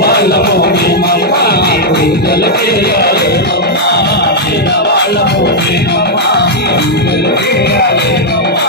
వాళ్ళము మేమమ్మ పూజలు చేయాలేమమ్మా వాళ్ళము మేమమ్మ పూజలు చేయాలేమమ్మా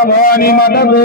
భవాని మతకు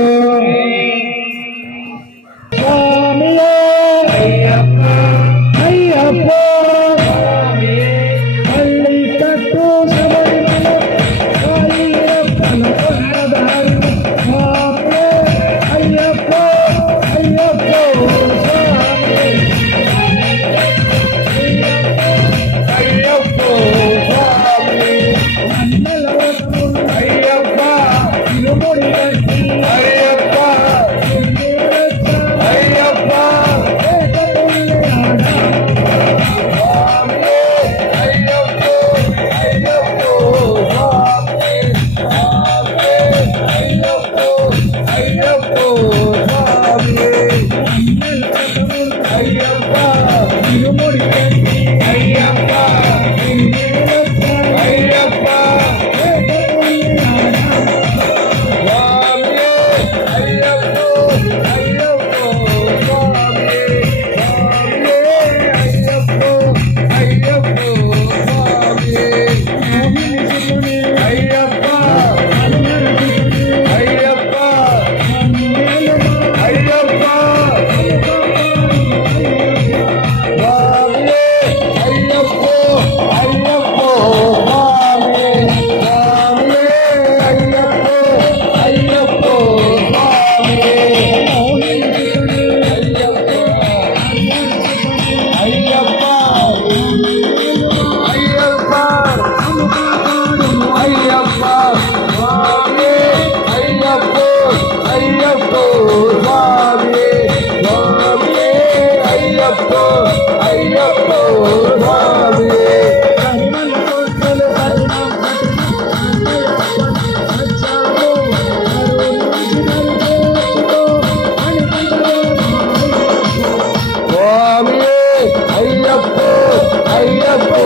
అయ్యప్పో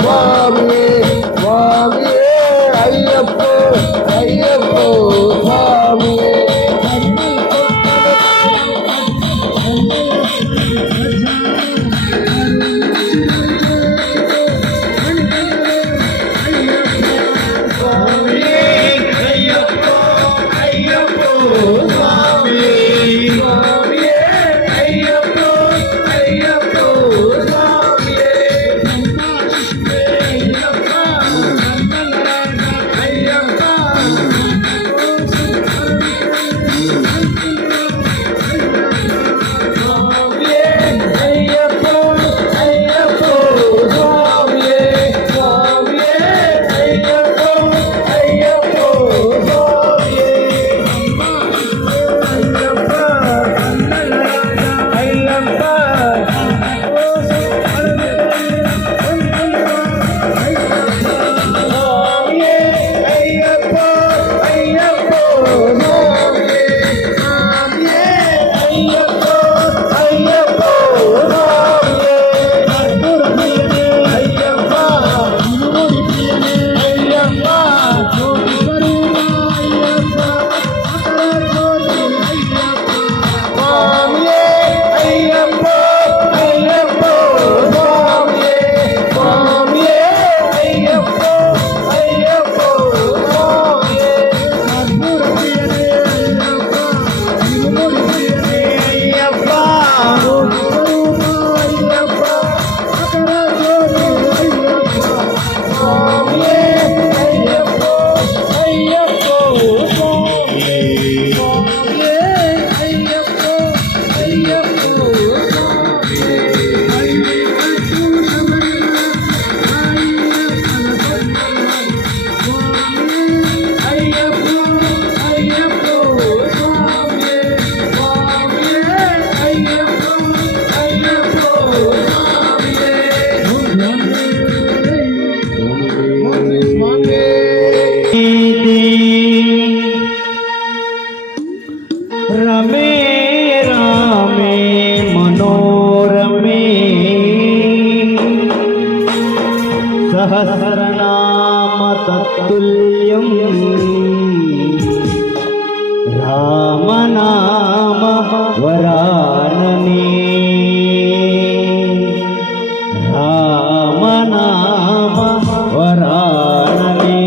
స్వామి స్వామి అయ్యప్పో అయ్యప్పో స్వామి रमे रामे मनोरमे सहस्रनाम तत्तुल्यं रामनाम वरानने रामनाम वरानने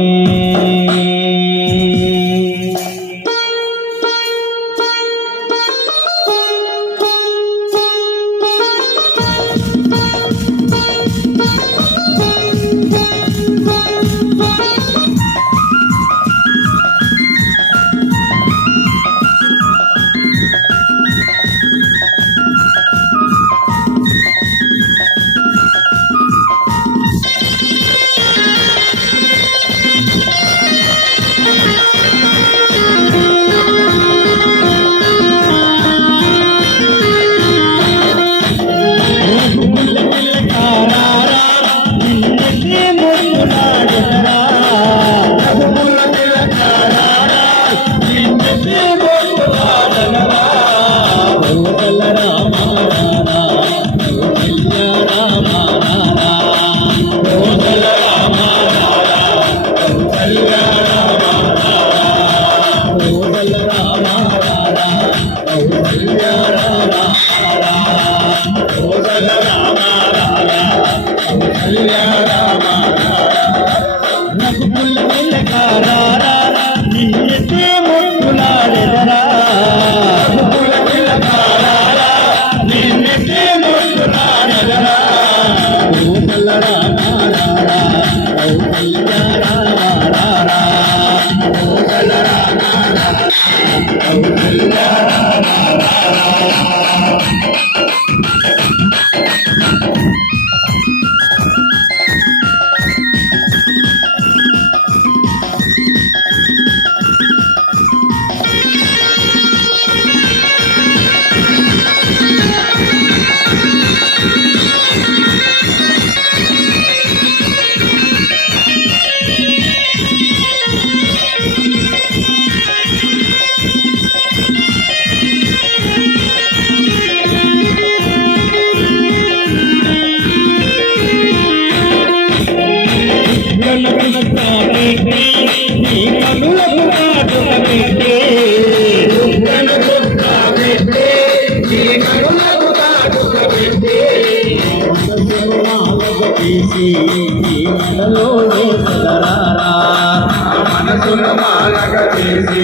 మనసును మాలగ చేసి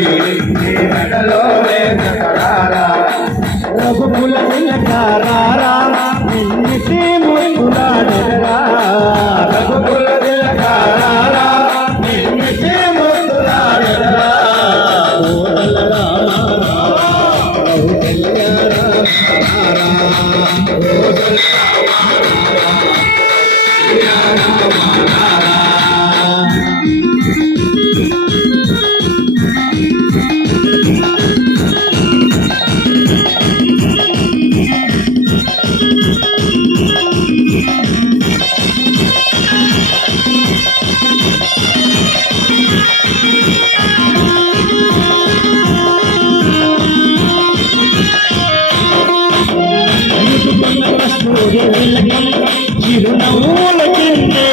నడలో రఘుకుల తిలకారా నిన్నిటి ముందులాడరా రఘుకుల తిలకారా నిన్నిటి ముందులాడరా చిరునవ్వుల కిందే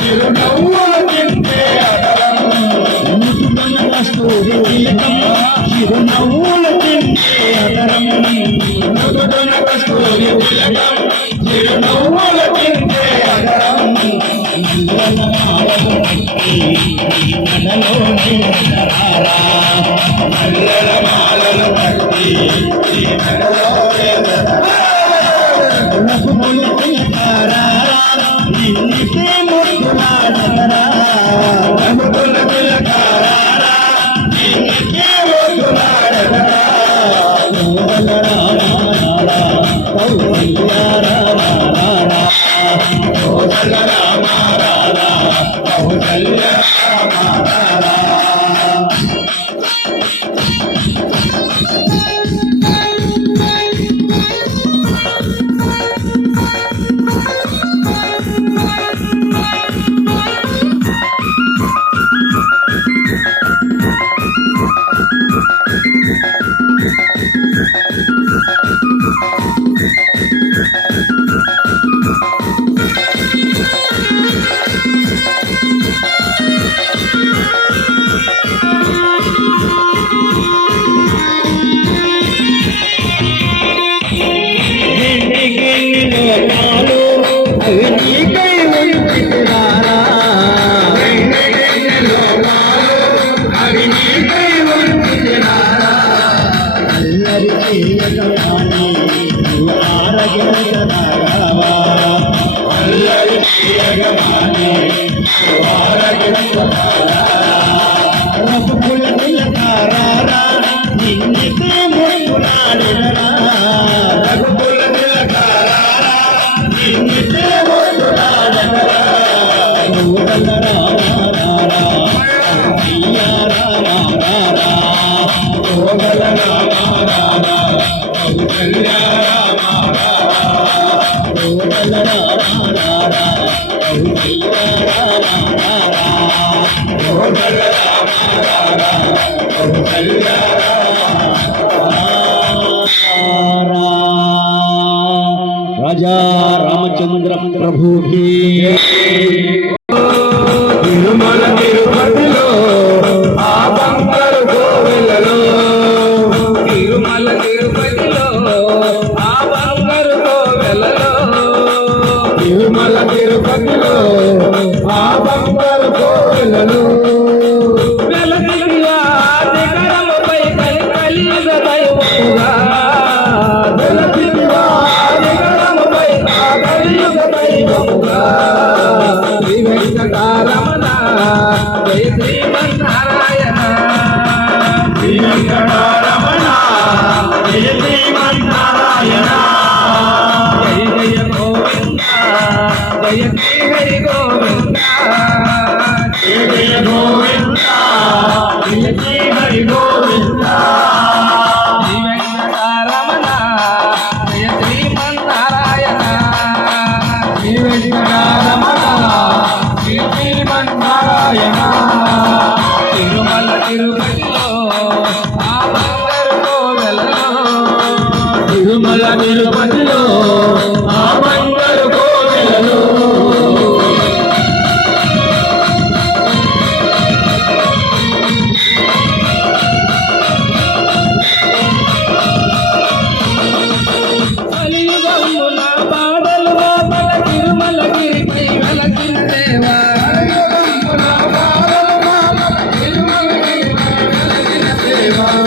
చిరునవ్వుల కిందే చిరునవ్వుల కిందే అదరం చిరునవ్వుల కిందే అదరం మల్లెల మాలలు కట్టి నిన్నిటి ముందులాడరా రఘుకుల తిలకారా నిన్నిటి ముందులాడరా राजा रामचंद्र प्रभु की తిరుమల తిరుపతిలో ఆ బంగారు కోవెలలో తిరుమల తిరుపతిలో ఆ బంగారు కోవెలలో తిరుమల తిరుపతిలో ఆ బంగారు కోవెలలో వెలసిగా శిఖరముపై కలియుగ దైవముగా వెలసిగా శిఖరముపై కలియుగ దైవముగా శ్రీ వెంకటారమణ జయ శ్రీమన్నారాయణ శ్రీ వెంకటారమణ జయ శ్రీమన్నారాయణ జయ జయ గోవింద జయ శ్రీ హరి గోవింద జయ జయ గోవింద కలియుగమున పాడలు లోపల తిరుమలగిరిపై వెలసిన దేవా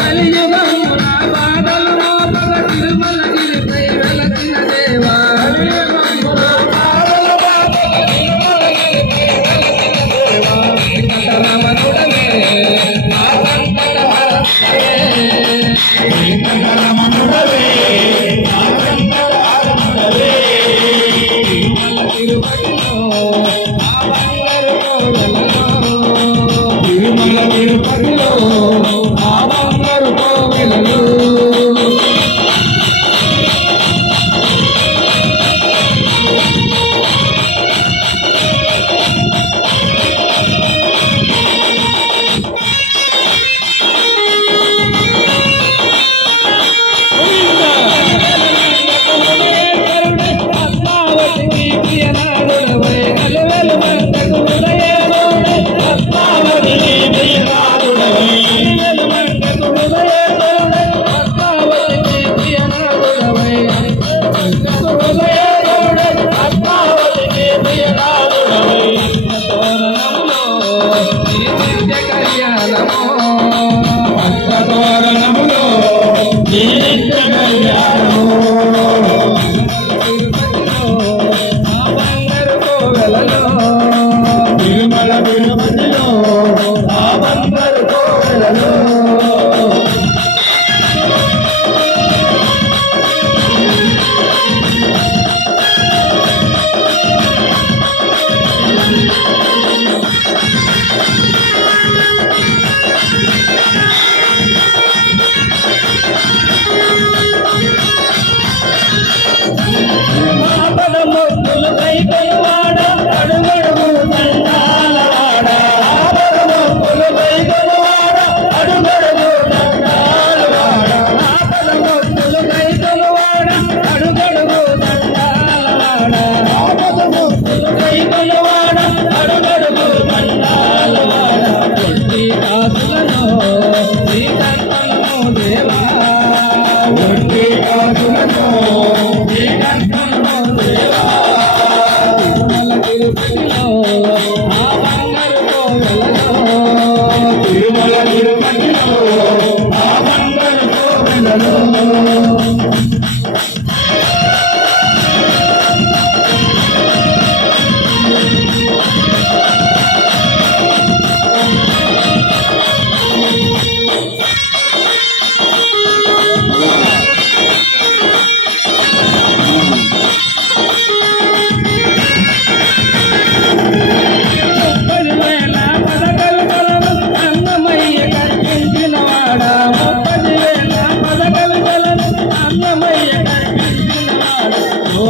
కలియుగమున పాడలు లోపల తిరుమలగిరిపై వెలసిన దేవా తిరుమల తిరుపతిలో ఆ బంగారు కోవెలలో తిరుమల తిరుపతిలో ఆ బంగారు కోవెలలో తిరుమల తిరుపతిలో ఆ బంగారు కోవెలలో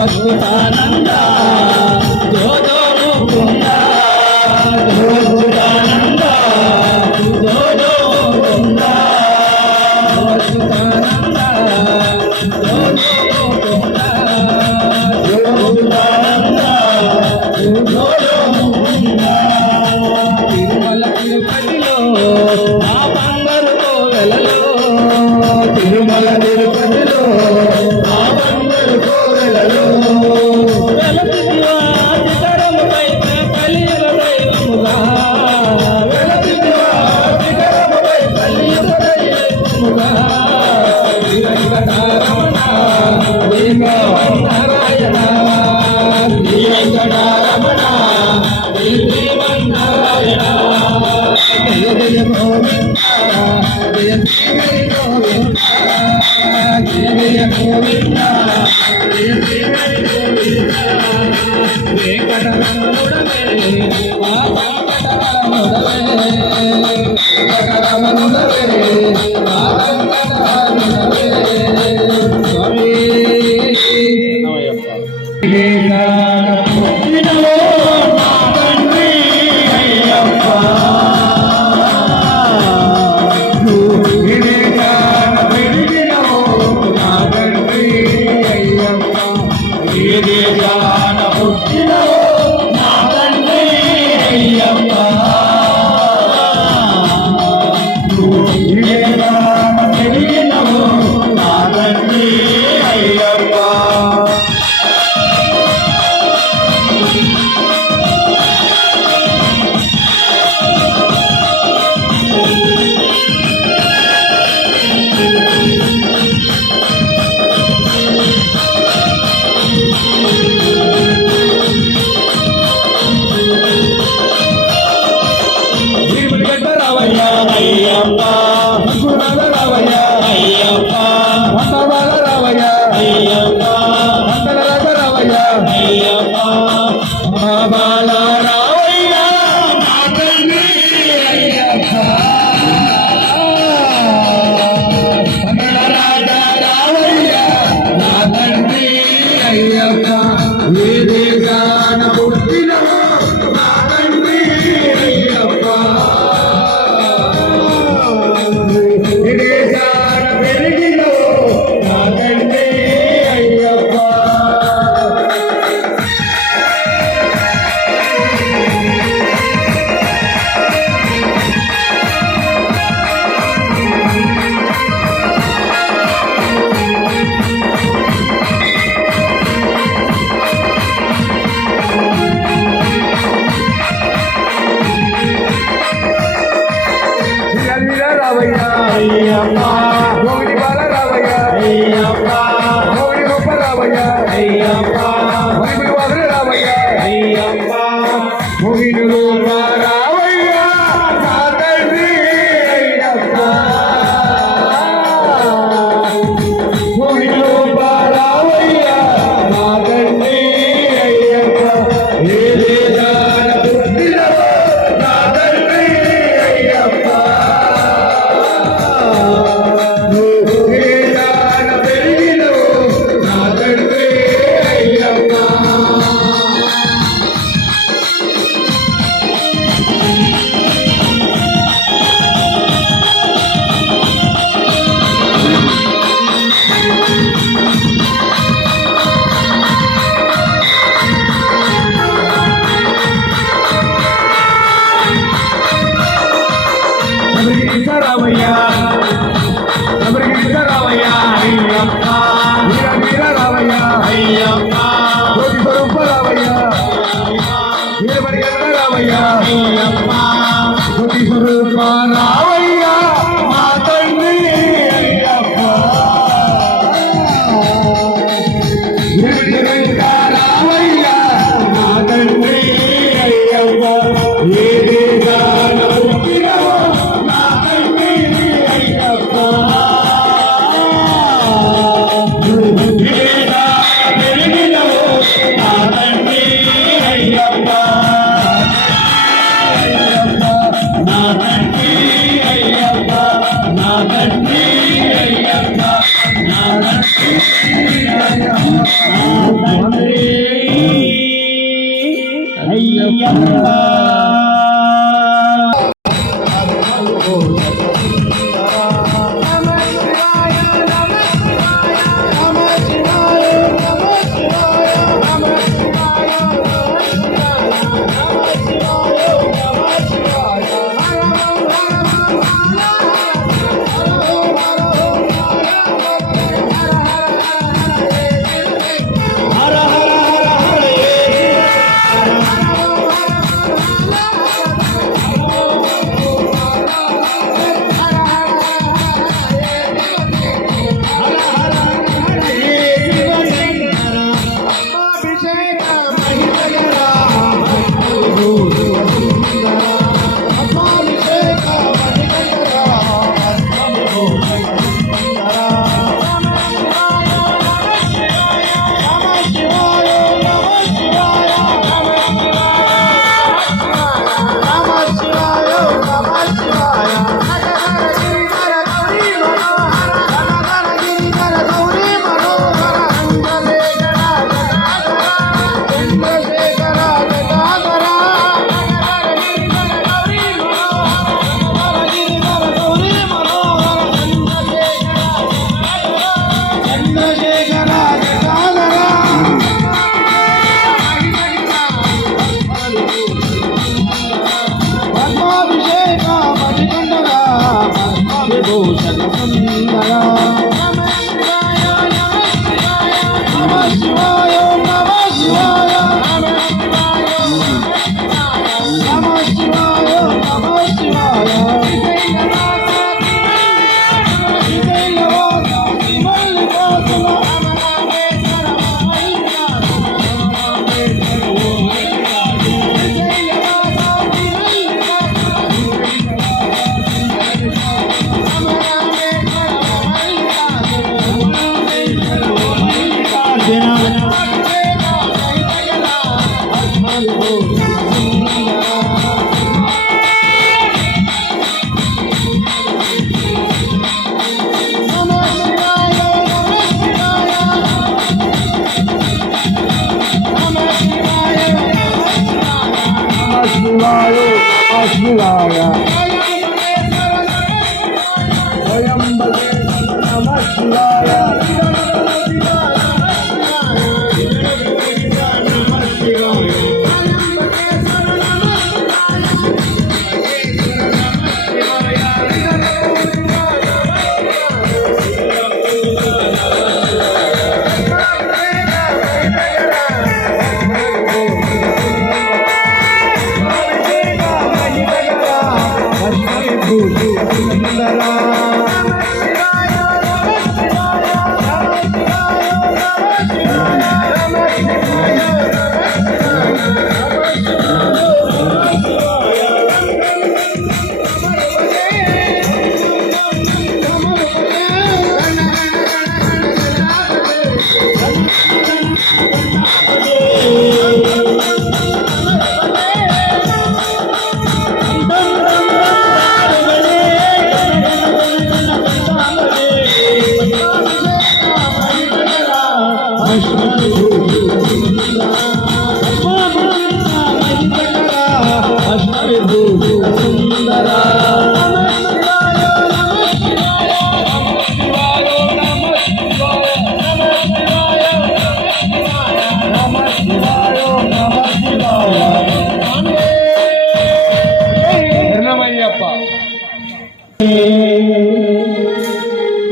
అద్భుతానంద జోజో ముకుంద అద్భుతానంద జోజో ముకుంద అద్భుతానంద జోజో ముకుంద అద్భుతానంద జోజో ముకుంద తిరుమల తిరుపతిలో ఆ బంగారు కోవెలలో తిరుమల తిరుపతిలో ఆ బంగారు కోవెలలో వెలసివా శిఖరముపై కలియుగ దైవముగా వెలసివా శిఖరముపై కలియుగ దైవముగా శ్రీ వెంకటరమణ శ్రీమన్నారాయణ శ్రీ వెంకటరమణ శ్రీమన్నారాయణ జయ జయ గోవింద జయ శ్రీ గోవింద జయ జయ గోవింద జయ శ్రీ గోవింద వెంకటరమణుడవే మా వెంకటరమణుడవే వెంకటరమణుడవే మా వెంకటరమణుడవే స్వామి అయ్యప్ప మా బాల రావయ్య మా తండ్రి అయ్యప్ప రాజా రావయ్య మా తండ్రి అయ్యప్ప ఏ దేశాన పుట్టినవో మా తండ్రి అయ్యప్ప ఏ దేశాన పెరిగినవో మా తండ్రి అయ్యప్ప రావయ్య అయ్యప్ప గోవిడి బాల రావయ్య అయ్యప్ప గోవిడి గొప్ప రావయ్య అయ్యప్ప గోవిడి వాదన రావయ్య అయ్యప్ప గోవిడి రూప రావయ్య నా తండ్రి అయ్యప్ప గోవిడి రూప రావయ్య నా తండ్రి అయ్యప్ప ఏ దేశాన పుట్టినవో నా తండ్రి అయ్యప్ప పెరిగినవో నా తండ్రి అయ్యప్ప రామయ్య రామయ్య అయ్యప్ప వీర రామయ్య అయ్యప్ప కోటి స్వరూప రామయ్య వీరమణి రామయ్య అయ్యప్ప కోటి స్వరూప రామయ్య మా తండ్రి అయ్యప్ప వీరమణి వెంక రామయ్య మా తండ్రి అయ్యప్ప ఏ దేశాన పుట్టినవో మా తండ్రి అయ్యప్ప పెరిగినవో నా తండ్రి అయ్యప్ప నా తండ్రి అయ్యప్ప నా తండ్రి అయ్యప్ప నా తండ్రి అయ్యప్ప శివాయ నమ శివాయ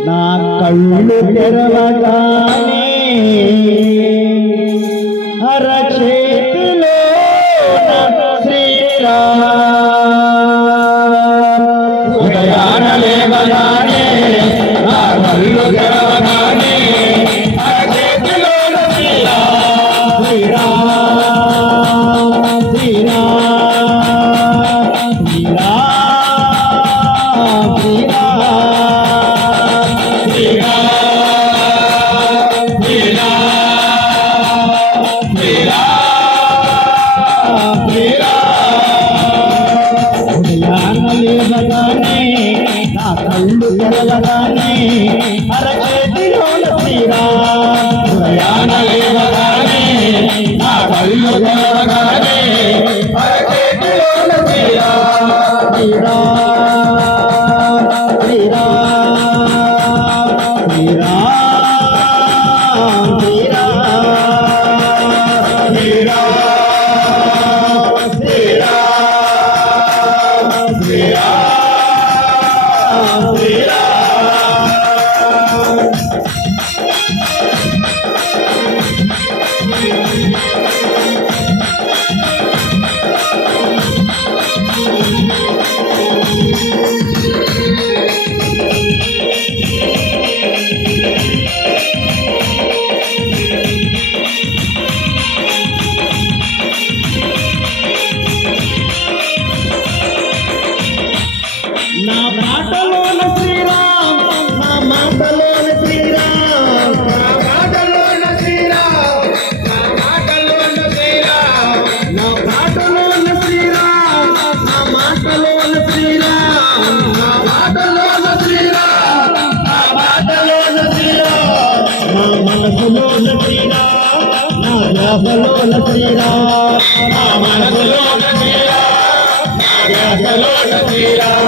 నా కళ్ళు తెరవగానే అరచేతిలో శ్రీరామ ఉదయాన లేవగానే నా కళ్ళు తెరవగానే అరచేతిలో శ్రీరామ శ్రీరామ నా కళ్ళు తెరవగానే అరచేతిలోన శ్రీరామ ఉదయాన లేవగానే నా కళ్ళు తెరవగానే అరచేతిలోన శ్రీరామ శ్రీరామ శ్రీరామ శ్రీరామ శ్రీరామ శ్రీరామ నా మాటలోన శ్రీరామ్ నా మాటలోన శ్రీరామ్ నా మాటలోన శ్రీరామ్ నా మాటలోన శ్రీరామ్ నా మాటలోన శ్రీరామ్ నా మాటలోన శ్రీరామ్ నా మాటలోన శ్రీరామ్ నా మాటలోన శ్రీరామ్ నా మనసులోన శ్రీరామ్ నా ధ్యాసలోన శ్రీరామ్ నా మనసులోన శ్రీరామ్ నా ధ్యాసలోన శ్రీరామ్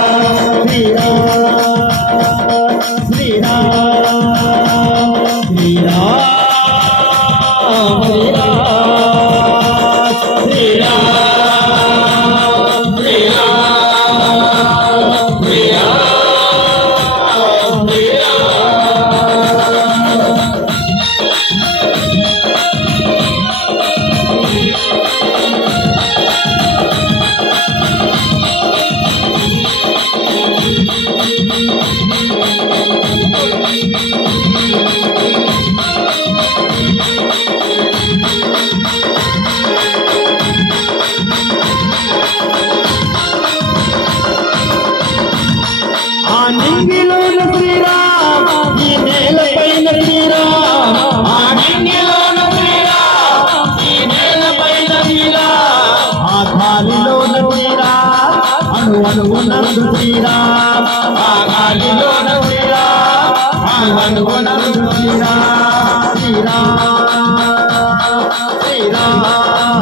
శ్రీరామ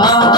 శ్రీరామ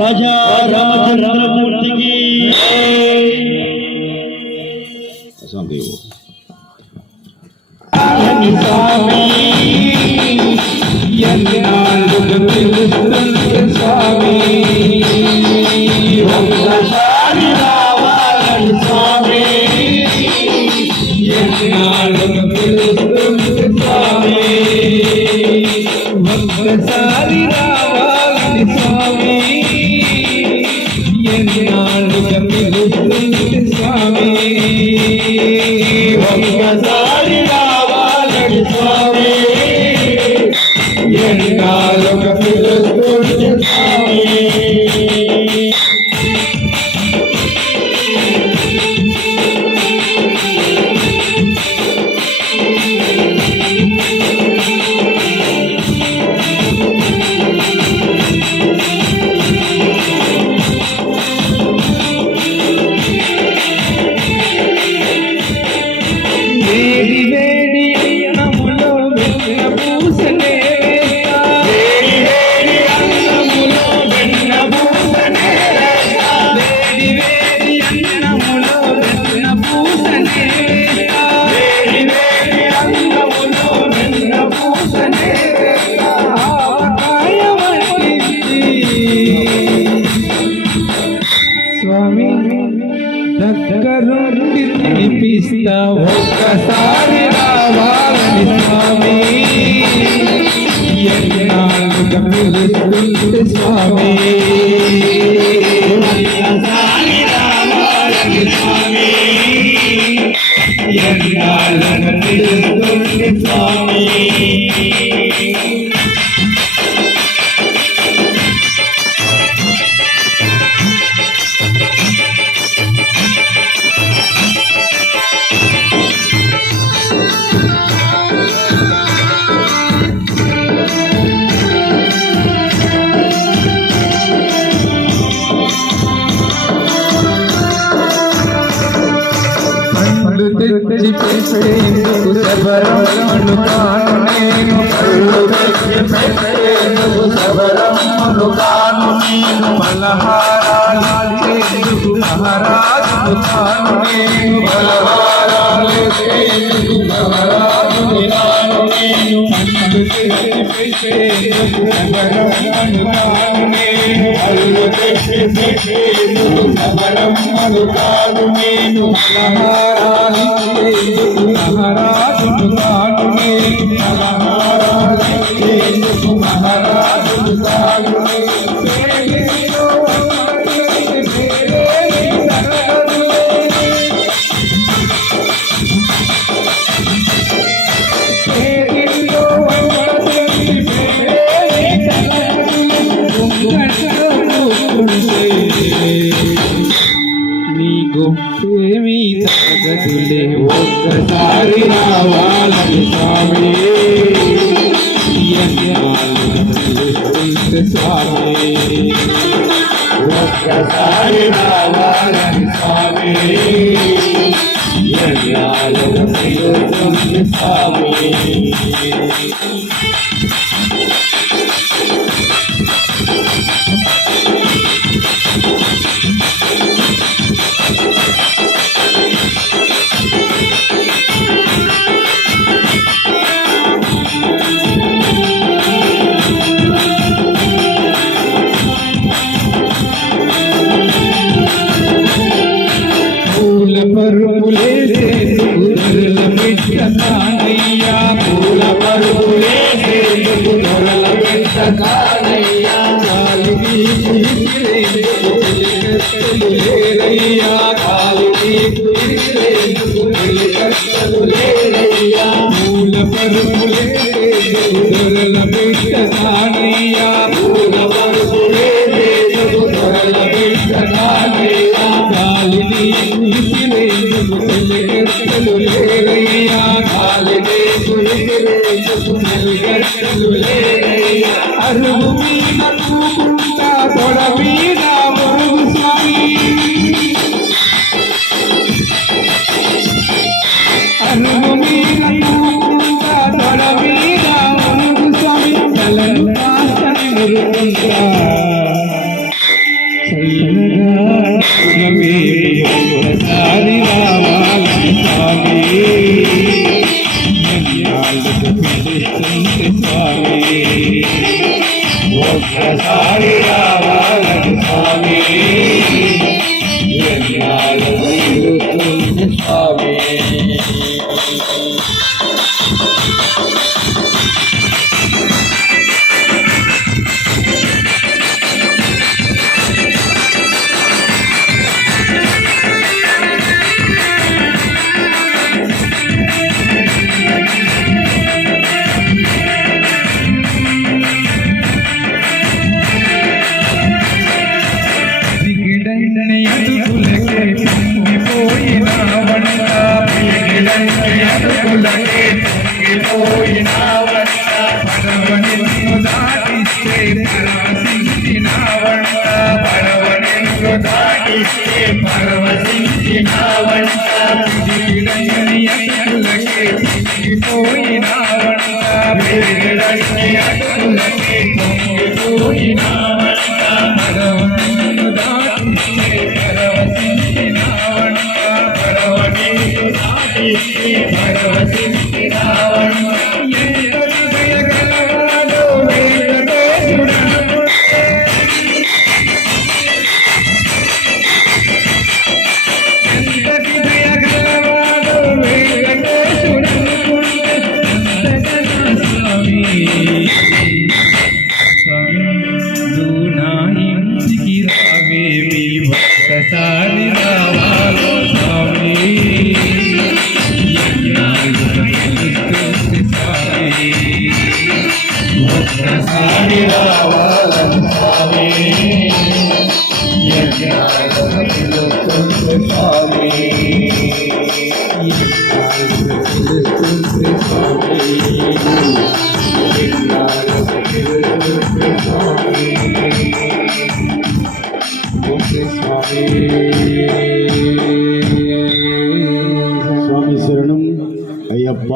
రాజా రామచంద్రమూర్తికి అసందేవు స్వామి ఎన్నాళ్ళు పిలుస్తుంది స్వామి ఒక్కసారి రావాలని స్వామి ఎన్నాళ్ళు పిలుస్తుంది స్వామి ఒక్కసారి రావాలని స్వామి ఎన్నాళ్ళు పిలుస్తుంది స్వామి ఒక్కసారి రావాలని స్వామి ఎన్నాళ్ళు పిలుస్తుంది స్వామి వేడి వేడి అన్నములో వినిపిస్తా ఒక్కసారి రావాలని స్వామి ఎన్నాళ్ళుగా పిలుస్తుంటే స్వామి ఒక్కసారి రావాలని స్వామి ఎన్నాళ్ళుగా పిలుస్తుంటే స్వామి తెచ్చి పెట్టేందుకు శబరమును కాను నేను కళ్ళు తెచ్చి పెట్టేందుకు శబరమును కాను నేను బలహారాలేందుకు మహారాజును కాను నేను బలహారాలేందుకు మహారాజును కాను నేను కళ్ళు తెచ్చి పెట్టేందుకు శబరమును కాను నేను కళ్ళు తెచ్చి పెట్టేందుకు శబరమును కాను నేను మహారాజును కాను నేను మహారాజును కాను నీ గొప్పేమీ తరగతులే ఒక్కసారి రావాలని స్వామి స్వామి ఒక్కసారి రావాలని స్వామి ఎన్నాళ్ళుగా పిలుస్తుంటే స్వామి పూల పరుగులేసేందుకు దొరల పెట్టకానయ్యా పూల పరుగులేసేందుకు దొరల పెట్టకానయ్యా కాలికి కుదిరేందుకు తెలికత్తలు లేరయ్యా కాలికి కుదిరేందుకు తెలికత్తలు లేరయ్యా పూల పరుగులేసేందుకు దొరల పెట్టకానయ్యా పూల పరుగులేసేందుకు దొరల పెట్టకానయ్యా కాలిని కుదిరేందుకు తెలికత్తలు లేరయ్యా కాలిని కుదిరేందుకు తెలికత్తలు లేరయ్యా అరుగు మీద కూకుంటా తొడ మీద మురుగు స్వామి అరుగు మీద కూకుంటా తొడ మీద మురుగు స్వామి తలను కాస్తని మురుగుంటా ఒక్కసారి రావాలని స్వామి ఎన్నాళ్ళుగా పిలుస్తుంటే స్వామి ఒక్కసారి రావాలని స్వామి ఎన్నాళ్ళుగా పిలుస్తుంటే స్వామి స్వామి శరణం అయ్యప్ప.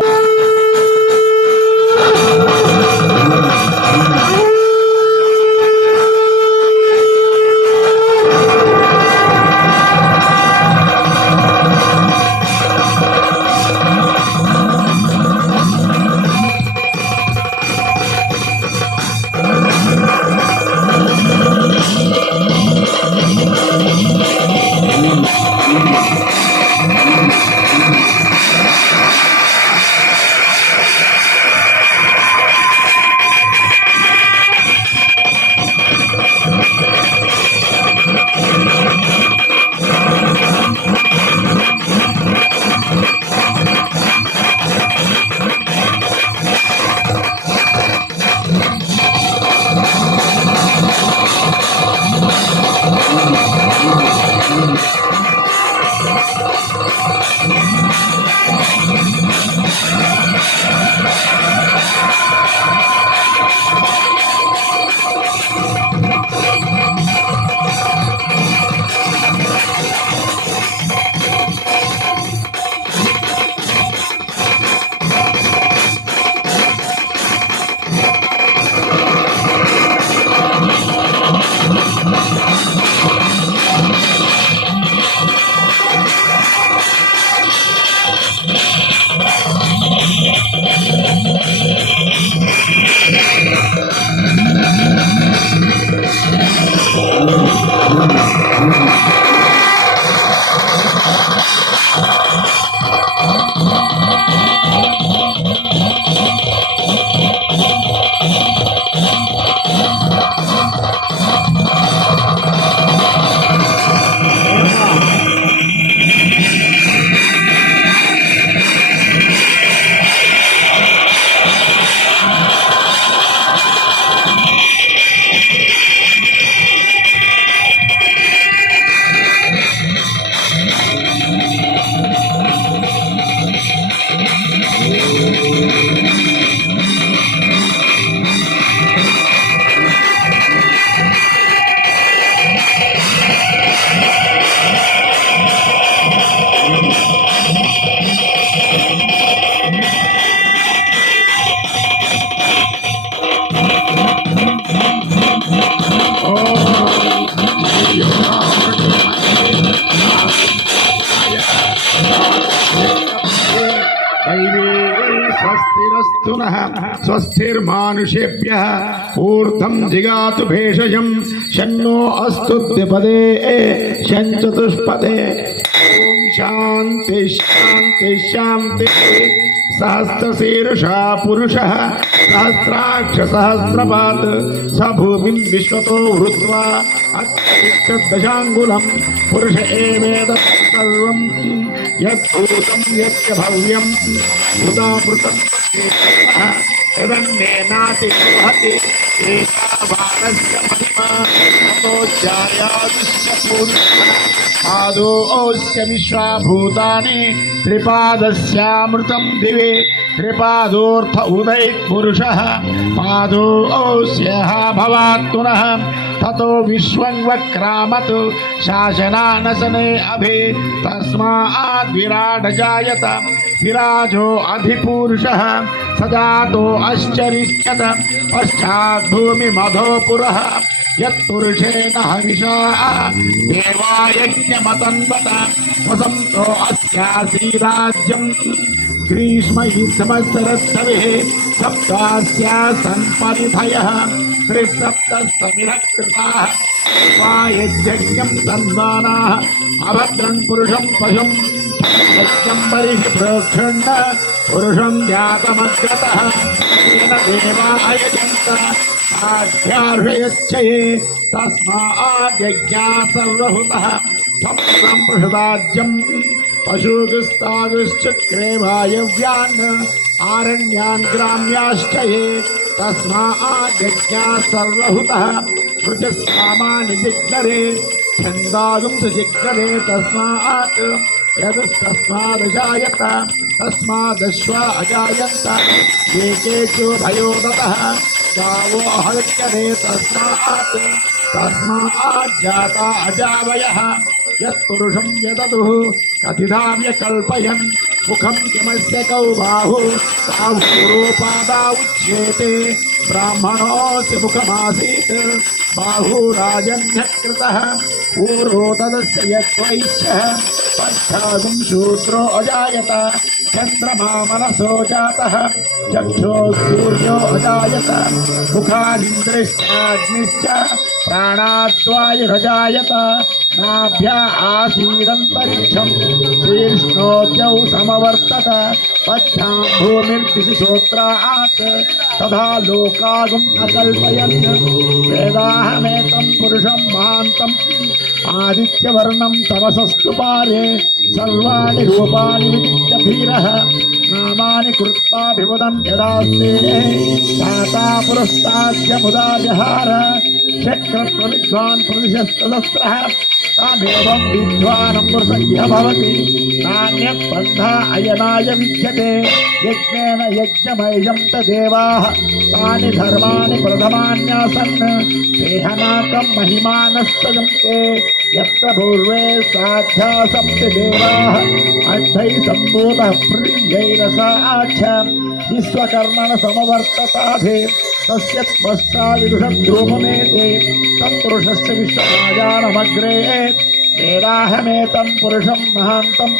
स्वस्तिर्मानुषेभ्यः ऊर्ध्वं जिगातु भेषजं शन्नो अस्तु द्विपदे शञ्चतुष्पदे। ॐ शान्ति शान्ति शान्ति। सहस्रशीर्षा पुरुषः सहस्राक्ष सहस्रपात् स भूमिं विश्वतो हृत्वा दशाङ्गुलं पुरुष एवेद सर्वं यद्भूतं यच्च भव्यं भूतामृतं यदन्नेनाति बृहति एतावानस्य महिमा ततोऽध्यायादिश्च पूर्णः पादोऽस्य विश्वाभूतानि त्रिपादस्यामृतं दिवे त्रिपादोऽर्थ उदयपुरुषः पादोऽस्यः भवात्तुनः ततो विश्वं वक्रामत् शासनानसने अभि तस्माद् जायत विराजो अधिपुरुषः सजातो आश्चर्यश्चत पश्चात् भूमिमधो पुरः यत्पुरुषेण हविषा देवायज्ञमतन्वत वसन्तो अस्यासि राज्यम् ग्रीष्मैत्संवत्सरत्सविः सप्तास्या सन्परिधयः त्रिसप्तसमिरः कृताः यज्ञं तन्वानाः अभद्रं पुरुषं पशुं यज्ञं बर्हिः प्रोक्षण्ड पुरुषं जातमग्रतः तेन देवायजन्त आध्यार्षयश्चये तस्मात् यज्ञाः सर्वहुतः सम्प्रसाद्यम् पशुगस्तागश्चक्रे वायव्यान् आरण्यान् ग्राम्याश्च ये तस्मात् यज्ञाः सर्वहुतः ऋचस्कामानि जिग्नरे छन्दागुं च जिग्नरे तस्मात् यदस्तस्मादजायत तस्मादश्वा अजायन्त एकेषु भयोदतः गावो हरिष्यते तस्मात् जाता अजावयः यत्पुरुषं यदतुः कथिता व्यकल्पयन् मुखं किमस्य कौ बाहु तावूरोपादा उच्येते ब्राह्मणोऽस्य मुखमासीत् बाहुराजन्यकृतः पूर्वो तदस्य यद्वैश्यः पश्चादं शूद्रो अजायत चन्द्रमा मनसो जातः चक्षो सूर्यो अजायत मुखादिन्द्रिश्चाग्निश्च प्राणाद्वायुरजायत नाभ्या आसीदन्तरिक्षं शीर्ष्णोद्यौ समवर्तत पद्भ्यां भूमिर्दिशि श्रोत्रात् तथा लोकागुम् अकल्पयन् वेदाहमेतं पुरुषं महान्तम् आदित्यवर्णं तमसस्तु पारे सर्वाणि रूपाणि विचित्य धीरः नामानि कृत्वाभिवदन् यदास्ते दाता पुरस्ताद्य मुदा विहार चक्रप्रविद्वान् प्रतिशस्तदस्त्रः तामेवं विद्वानमृतय्य भवति नान्यः पन्था अयनाय विद्यते यज्ञेन यज्ञमयं तदेवाः तानि धर्माणि प्रथमान्यासन् देहनाकं महिमानस्तजन्ते यत्र पूर्वे साध्या सप्ति देवाः अर्थैः सम्भूतः प्रियैरसाच्छ विश्वकर्मण समवर्तताधे तस्य त्वष्टाविदुषद्रूपमेते तत्पुरुषस्य विश्वराजानमग्रे वेदाहमेतं पुरुषं महान्तम्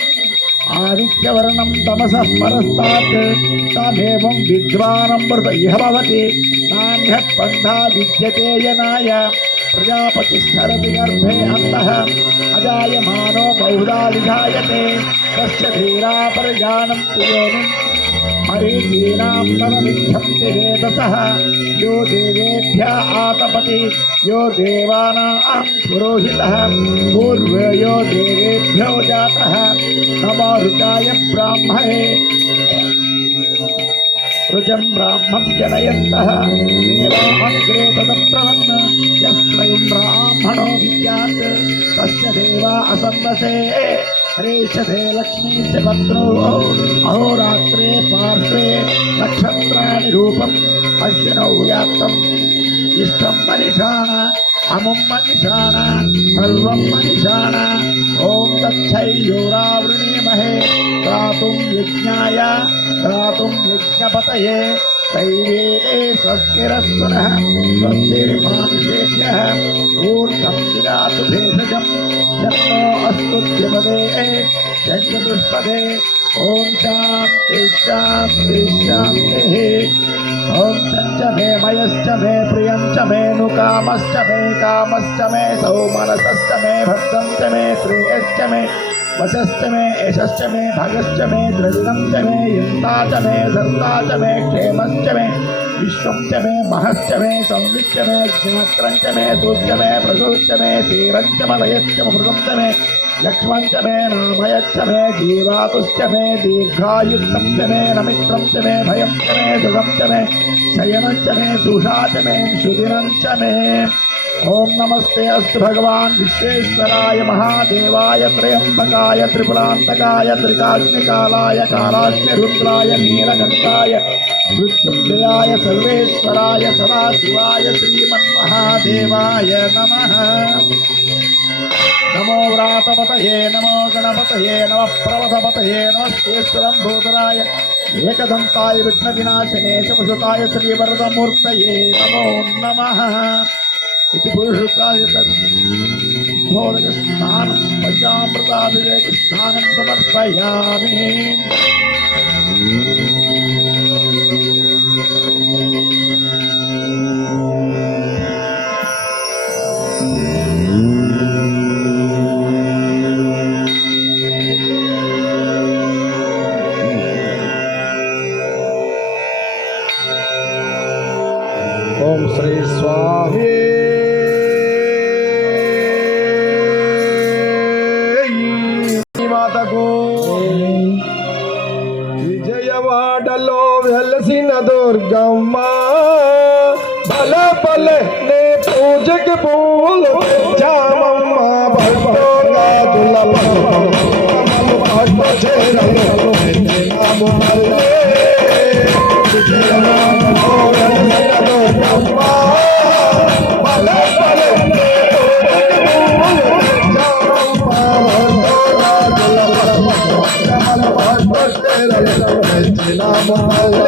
आदित्यवर्णं तमसः परस्तात् तमेवं विद्वानमृत इह भवति नान्यः पन्था विद्यते यनाय प्रजापतिश्चरति गर्भे अन्तः अजायमानो बहुधा विजायते तस्य धीरा परिजानन्ति योनिम् मरीचीनां नवमिच्छन्ति वेदसः यो देवेभ्यः आतपति यो देवानां पुरोहितः पूर्वे यो देवेभ्यो जातः नमो ऋचाय ब्राह्मणे ऋचं ब्राह्मं जनयन्तः देवामग्रे तदब्रवन् यस्त्रयं ब्राह्मणो विद्यात् तस्य देवा असन्दसे हरेशते लक्ष्मीश्च पत्रो अहोरात्रे पार्श्वे नक्षत्राणि रूपम् अश्विनौ व्याप्तम् इष्टं मनिषाण अमुं मनिषाण सर्वं मनिषाण ॐ तच्छैयोरावृणीमहे दातुं यज्ञाय दातुं यज्ञपतये दैवे स्वस्तिरस्तु नः स्वस्तिर्मानुषेभ्यः ऊर्ध्वं विरातु भेषजम् जन्नो अस्तु द्विपदे यज्ञपुष्पदे ॐ शान्ति शान्ति शान्तिः ॐ सञ्च मे मयश्च मे प्रियं च मे नुकामश्च मे सौमनसश्च मे भद्रं च मे श्रेयश्च मे वशश्च मे यशश्च मे भगश्च मे द्रविणं च मे यन्ता च मे धर्ता च मे क्षेमश्च मे विश्वं च मे महश्च मे संविच्च मे ज्ञात्रं च मे सूच्च मे प्रसूच्च मे क्षीरं च मलयश्च मृतं च मे लक्ष्मं च मे नामयच्च मे जीवातुश्च मे दीर्घायुक्तं च मे नमित्रं च मे भयं च मे सुखं च मे शयनं च मे सुषा च मे सुदिनं च मे ओम नमस्ते अस्तु भगवान विश्वेश्वराय महादेवाय त्र्यंबकाय त्रिपुरांतकाय त्रिकाग्निकालाय कालाग्निरुद्राय नीलकंठाय मृत्युंजयाय सर्वेश्वराय सदाशिवाय श्रीमन्महादेवाय नमः। नमो व्रातपतये नमो गणपतये नमः प्रवधपतये नमस्तेश्वरं भूतराय एकदन्ताय विघ्नविनाशिने शिवसुताय श्रीवरदमूर्तये नमो नमः। इति पुरुषोत्तादितोदक स्नानं पंचामृताभिषेक स्नानं समर्पयामि। ओम श्री स्वामी విజయవాడలో వెలసిన దుర్గమ్మ బల బలే నే పూజకి పూలు తెచ్చామమ్మ భక్తోగాదుల చేరలో నాము మల్లే నాము మల్లే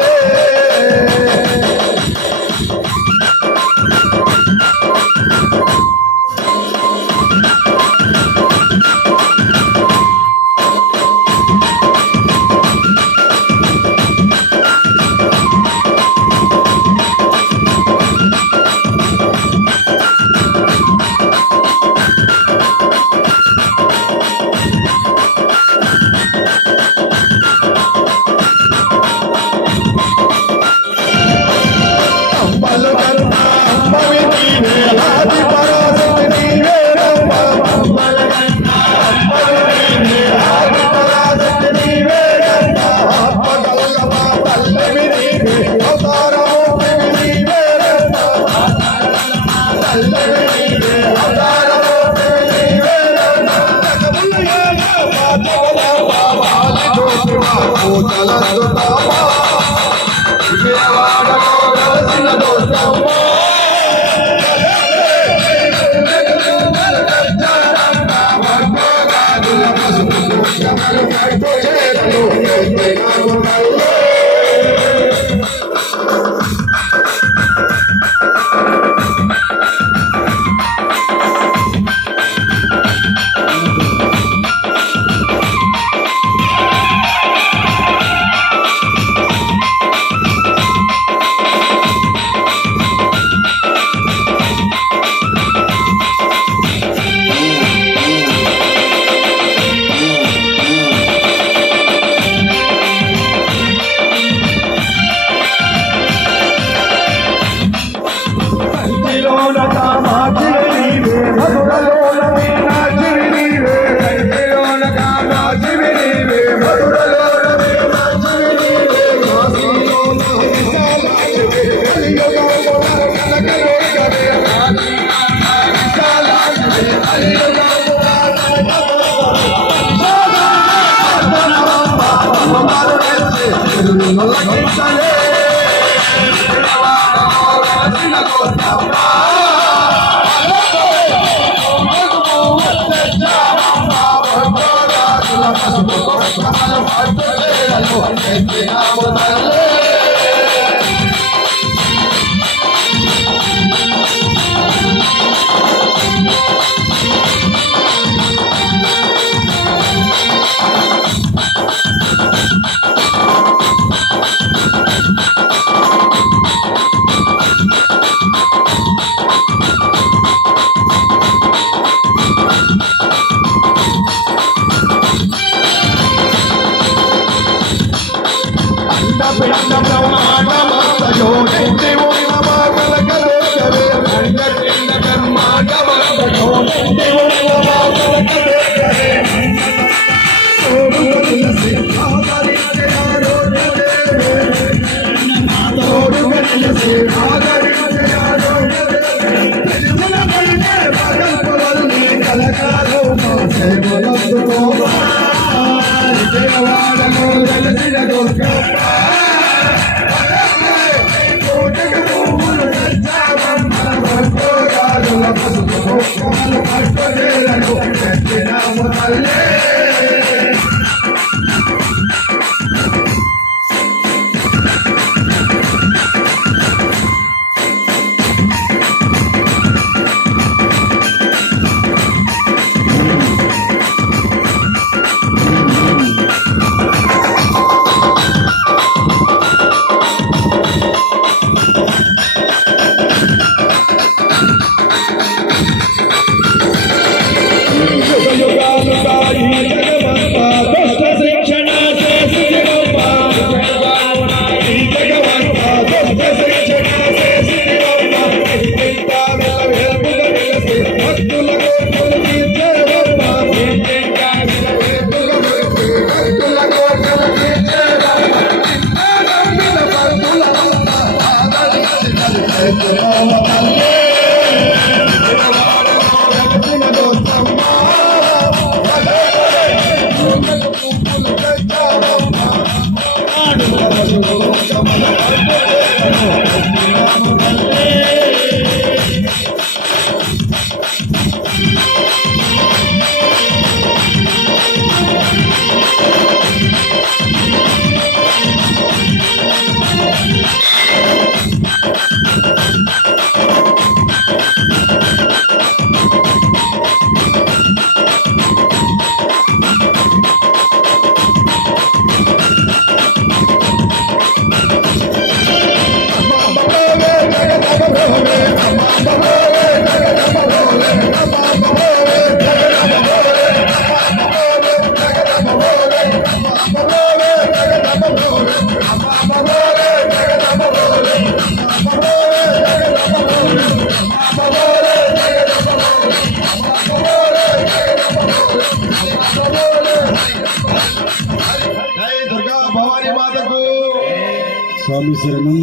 స్వామి శరణం.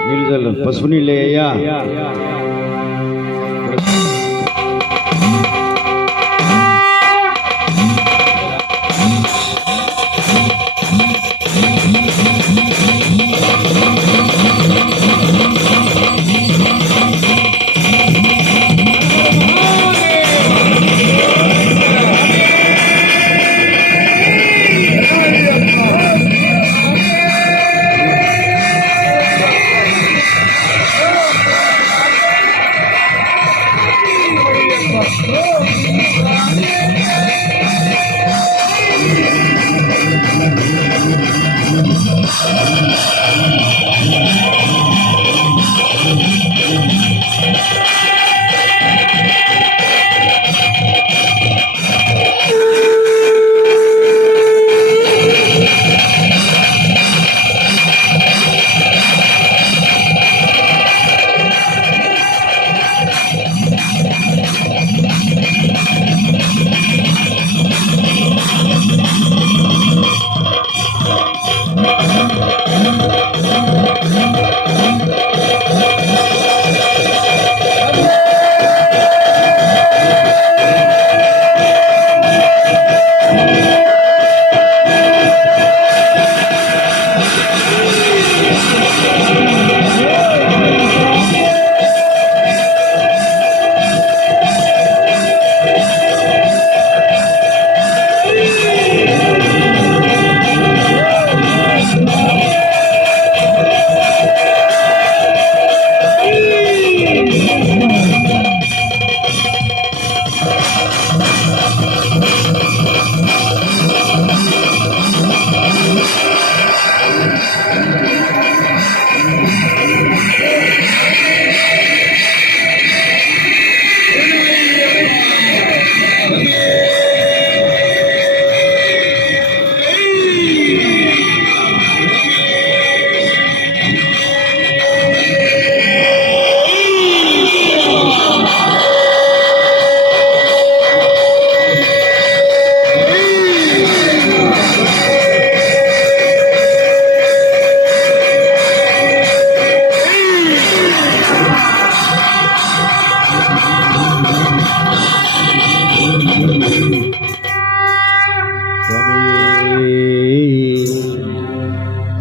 నీళ్ళు చల్లు పసుపు నీళ్ళే అయ్యా.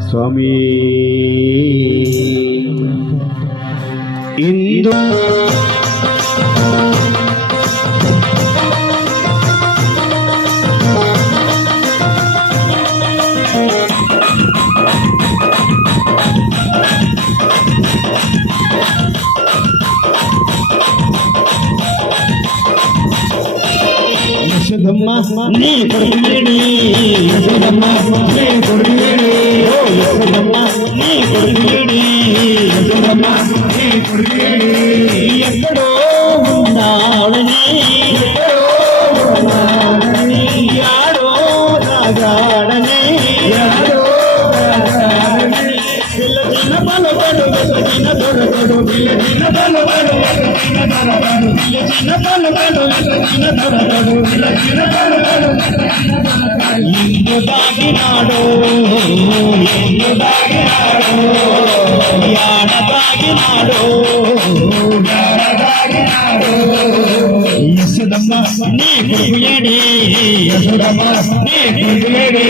స్వామి ఇందు యశోదమ్మ నీ కొడుకుని యశోదమ్మ నీ కొడుకుని ఓ యశోదమ్మ నీ కొడుకుని యశోదమ్మ నీ కొడుకుని ఎక్కడో ఉన్నాడని యాడో రాగాడని యాడో రాగాడని పిల్లచిన బలపడు పిల్లచిన దొరకడు పిల్లచిన బలపడు పిల్లచిన దొరకడు పిల్లచిన బలపడు పిల్లచిన దొరకడు పిల్లచిన బలపడు ఇందు దాగినాడు ఇందు దాగినాడు యాడ దాగినాడు యాడ దాగినాడు యశోదమ్మ నీ కొడుకుని యశోదమ్మ నీ కొడుకుని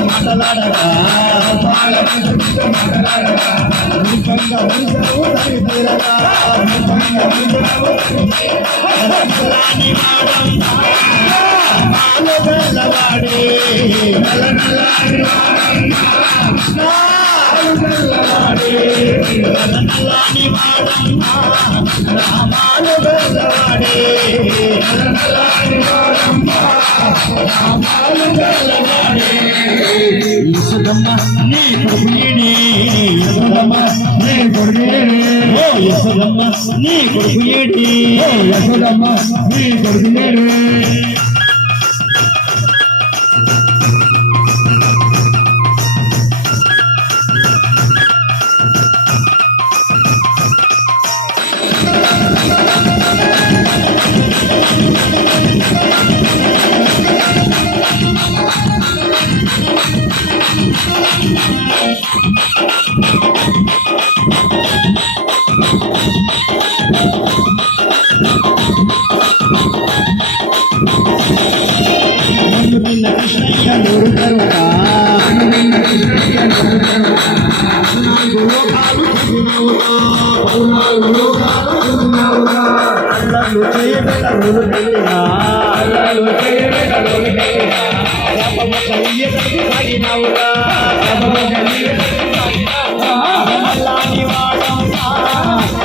మాటలాడగా యశోదమ్మ నీ కొడుకుయేడి యశోదమ్మ నీ కొడుకుయేడి ఓ యశోదమ్మ నీ కొడుకుయేడి ఓ యశోదమ్మ నీ కొడుకుయేడి కృష్ణయ్య నూరు తరువాత అల్లలు చేయబెట్ట నూరు పెళ్ళినా అల్లలు చేయబెట్ట నూరు పెళ్ళినా పాపమ కలిగే కలిగి సాగినావురా పాపమ కలిగే కలిగి సాగినావురా నల్లాని వాడమ్మా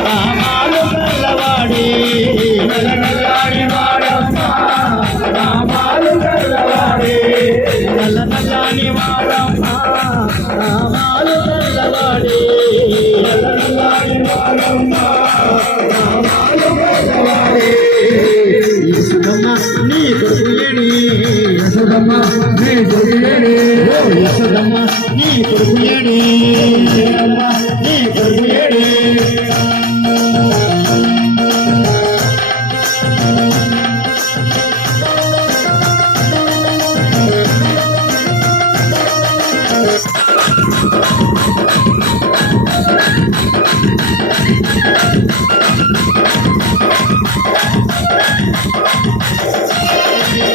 రామాలు గల్లవాడి నల్లాని వాడమ్మా రామాలు గల్లవాడి నల్లాని వాడమ్మా రామాలు గల్లవాడి నల్లాని వాడమ్మా రామాలు గల్లవాడి యశోదమ్మ నీ కొడుకుయేడి యశోదమ్మ నీ కొడుకుయేడి ఓ యశోదమ్మ నీ కొడుకుయేడి యశోదమ్మ నీ కొడుకుయేడి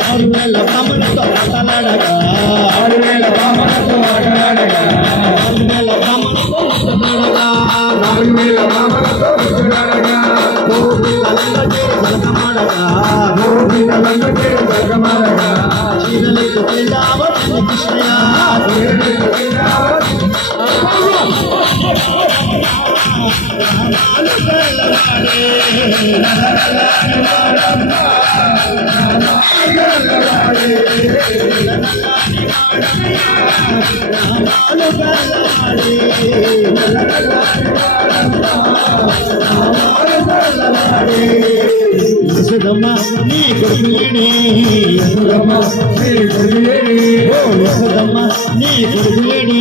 ఆరువేల బ్రాహ్మణులతో ఆటలాడగా ఆరువేల బ్రాహ్మణులతో ఆటలాడగా ఆరువేల బ్రాహ్మణులతో ఆటలాడగా ఆరువేల బ్రాహ్మణులతో ఆటలాడగా గోపికలందరూ జలకమాడగా గోపికలందరూ జలకమాడగా చీరలకు వెళ్ళావ కృష్ణయ్య చీరలకు వెళ్ళావ యశోదమ్మ నీ కొడుకుయేడి యశోదమ్మ నీ కొడుకుయేడి ఓ యశోదమ్మ నీ కొడుకుయేడి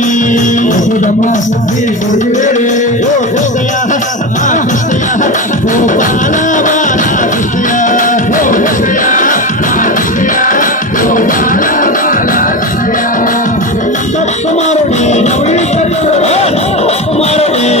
యశోదమ్మ నీ కొడుకుయేడి ఓ కృష్ణయ్య కృష్ణయ్య ఓ బాల బాల కృష్ణయ్య ఓ కృష్ణయ్య కృష్ణయ్య ఓ బాల బాల కృష్ణయ్య కుమారుడే కుమారుడే కుమారుడే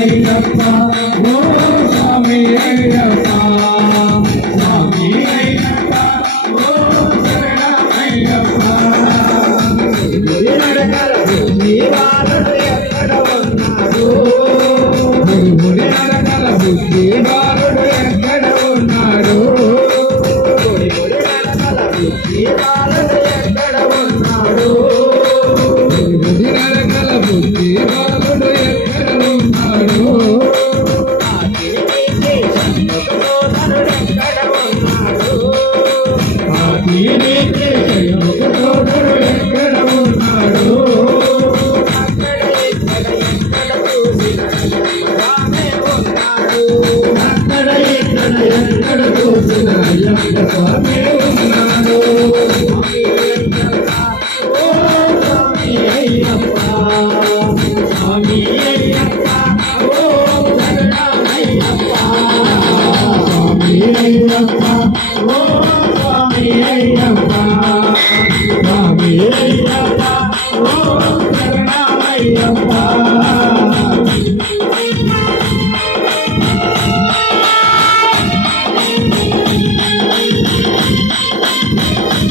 Amen. అయ్యప్ప ఓ స్వామి అయ్యప్ప స్వామి అయ్యప్ప ఓ శరణమయ్యప్ప నడకల బుద్ధివానుడు ఎక్కడ ఉన్నాడు గురువుని నడకల బుద్ధివానుడు ఎక్కడ ఉన్నాడు నడకల బుద్ధివానుడు ఎక్కడ ఉన్నాడు గురువుని నడకల బుద్ధివానుడు ఎక్కడ ఉన్నాడు ఎక్కడ ఉన్నాడు అక్కడ ఎక్కడ చూసిన అయ్యప్ప స్వామి ఉన్నాడు ఓ స్వామి అయ్యప్ప స్వామి అయ్యప్ప ఓ శరణమయ్యప్ప స్వామి అయ్యప్ప ఓ స్వామి అయ్యప్ప స్వామి